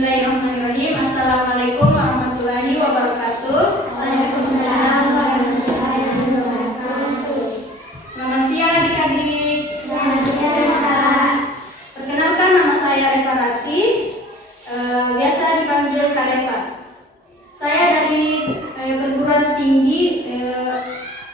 Bismillahirrahmanirrahim. Assalamualaikum warahmatullahi wabarakatuh. Waalaikumsalam warahmatullahi wabarakatuh. Selamat siang adik-adik. Selamat siang, Kak. Perkenalkan, nama saya Reva Rati, biasa dipanggil Kak Reva. Saya dari perguruan tinggi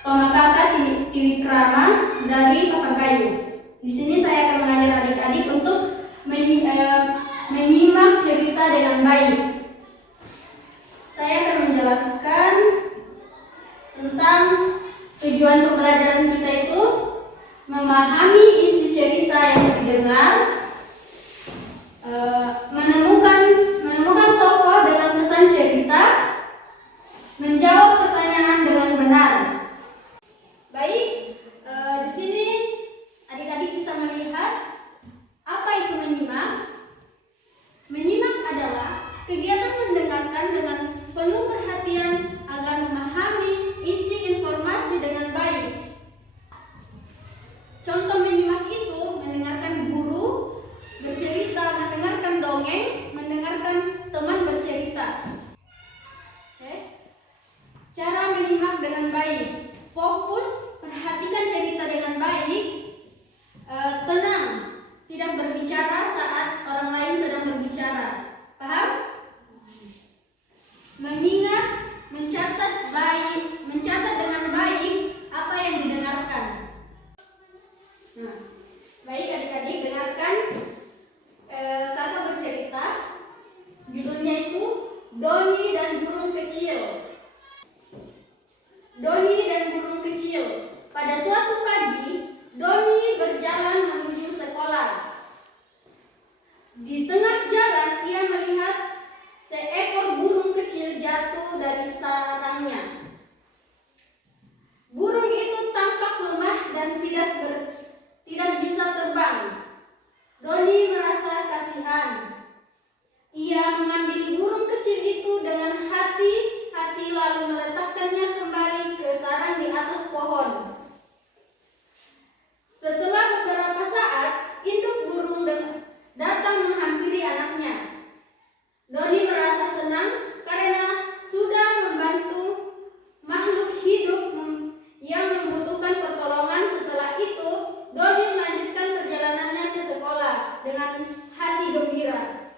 Tomakaka Tiwikrama dari Pasangkayu. Di sini saya akan mengajar adik-adik untuk menyimak cerita dengan baik. Saya akan menjelaskan tentang tujuan pembelajaran kita itu memahami isi cerita yang didengar, menemukan tokoh dengan pesan cerita, menjawab pertanyaan dengan benar. Baik, di sini adik-adik bisa melihat apa itu menyimak. Menyimak adalah kegiatan mendengarkan dengan penuh perhatian agar memahami isi informasi dengan baik. Contoh menyimak itu mendengarkan guru bercerita, mendengarkan dongeng, mendengarkan teman bercerita. Cara menyimak dengan baik: fokus, perhatikan cerita dengan baik, tenang, tidak berbicara saat orang lain sedang berbicara. Paham? Mengingat, mencatat dengan baik apa yang didengarkan. Nah, baik adik-adik, dengarkan kakak bercerita. Judulnya itu Doni dan Burung Kecil. Doni dan burung kecil. Pada suatu pagi, Doni berjalan menuju sekolah. Di tengah jalan, ia melihat seekor burung kecil jatuh dari sarangnya. Burung itu tampak lemah dan tidak bisa terbang. Doni merasa kasihan. Ia mengambil burung kecil itu dengan hati-hati lalu meletakkannya kembali ke sarang di atas pohon. Setelah beberapa saat, induk burung datang menghampiri anaknya. Doni merasa senang karena sudah membantu makhluk hidup yang membutuhkan pertolongan. Setelah itu, Doni melanjutkan perjalanannya ke sekolah dengan hati gembira.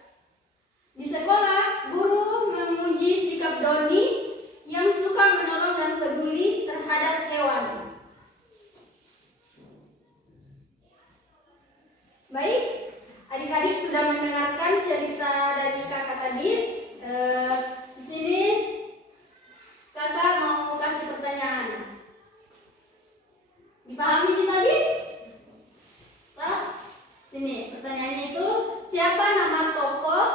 Di sekolah, guru memuji sikap Doni yang suka menolong dan peduli terhadap hewan. Baik, adik-adik sudah mendengarkan cerita dari kakak tadi. Di sini kakak mau kasih pertanyaan. Dipahami tadi? Nah, sini pertanyaannya itu, siapa nama tokoh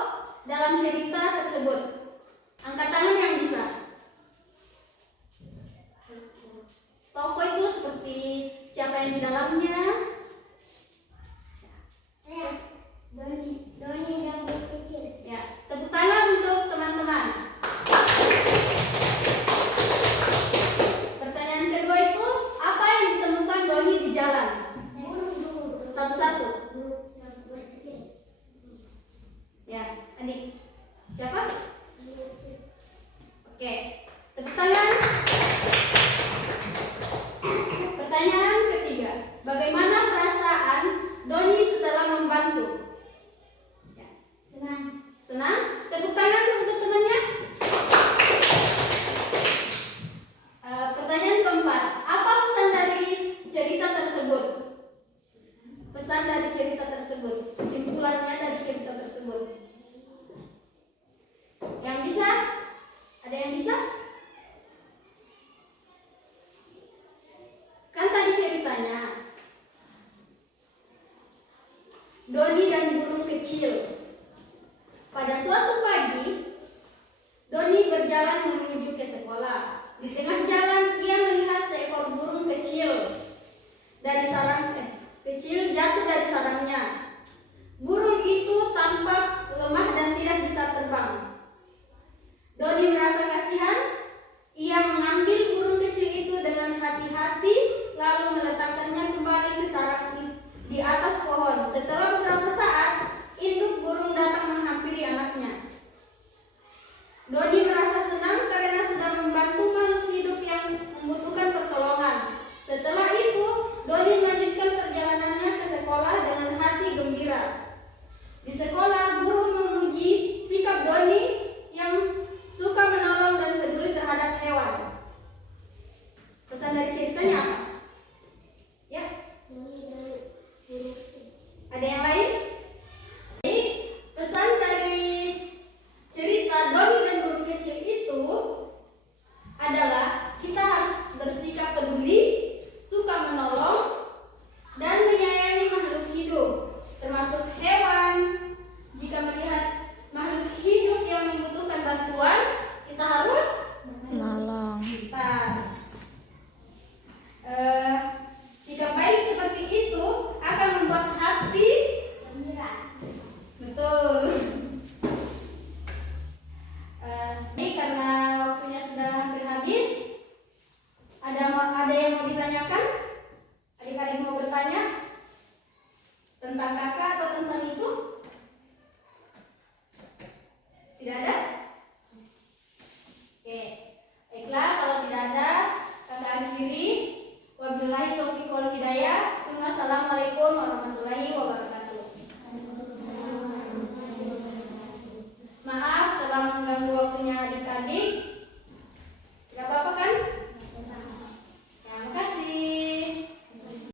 dalam cerita tersebut? Angkat tangan yang bisa. Tokoh itu seperti siapa yang di dalamnya? Doni dan burung kecil. Ya, tepuk tangan untuk teman-teman. Pertanyaan kedua itu, apa yang ditemukan Doni di jalan? Satu-satu. Ya, adik. Siapa? Oke, tepuk tangan. Pertanyaan ketiga, bagaimana perasaan Doni setelah membantu? Senang. Senang? Tepuk tangan untuk temannya. Pertanyaan keempat, apa pesan dari cerita tersebut? Pesan dari cerita tersebut, kesimpulannya dari cerita tersebut. Yang bisa? Ada yang bisa? Kan tadi ceritanya Doni dan burung kecil. Pada suatu pagi, Doni berjalan menuju ke sekolah. Di tengah jalan, ia melihat seekor burung kecil jatuh dari sarangnya. Burung itu tampak lemah dan tidak bisa terbang. Doni merasa kasihan. Ia mengambil burung kecil itu dengan hati-hati, lalu meletakkannya kembali ke sarang di atas pohon. Setelah beberapa saat, induk burung datang menghampiri anaknya. bantuan, kita harus Nolong. pintar. Sikap baik seperti itu akan membuat hati betul. Ini karena waktunya sudah hampir habis. Ada yang mau ditanyakan? Adik-adik mau bertanya tentang kakak atau tentang itu? Tidak ada?